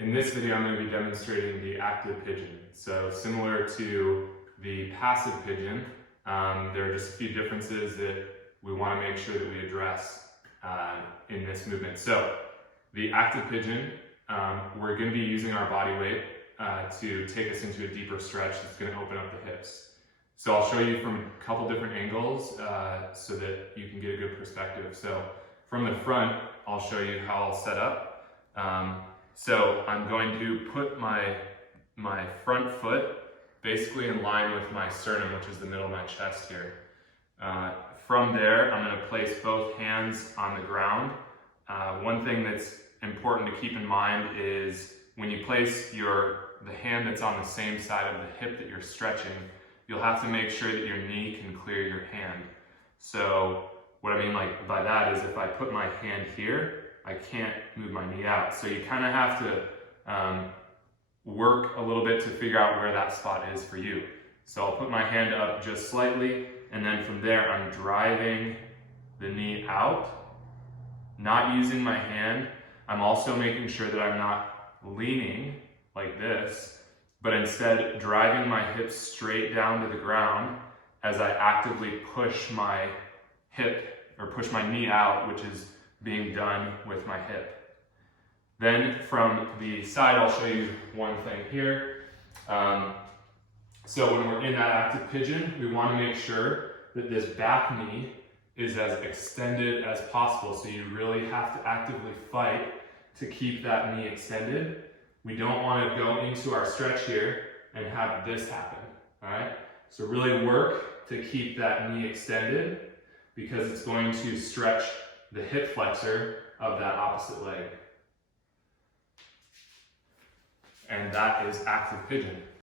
In this video, I'm going to be demonstrating the active pigeon. So similar to the passive pigeon, there are just a few differences that we want to make sure that we address in this movement. So the active pigeon, we're going to be using our body weight to take us into a deeper stretch that's going to open up the hips. So I'll show you from a couple different angles so that you can get a good perspective. So from the front, I'll show you how I'll set up. So I'm going to put my front foot basically in line with my sternum, which is the middle of my chest here. From there, I'm going to place both hands on the ground. One thing that's important to keep in mind is when you place the hand that's on the same side of the hip that you're stretching, you'll have to make sure that your knee can clear your hand. So what I mean by that is if I put my hand here, I can't move my knee out. So you kind of have to work a little bit to figure out where that spot is for you. So I'll put my hand up just slightly, and then from there I'm driving the knee out, not using my hand. I'm also making sure that I'm not leaning like this, but instead driving my hips straight down to the ground as I actively push my hip or push my knee out, which is being done with my hip. Then from the side, I'll show you one thing here. So when we're in that active pigeon, we want to make sure that this back knee is as extended as possible. So you really have to actively fight to keep that knee extended. We don't want to go into our stretch here and have this happen, all right? So really work to keep that knee extended because it's going to stretch the hip flexor of that opposite leg. And that is active pigeon.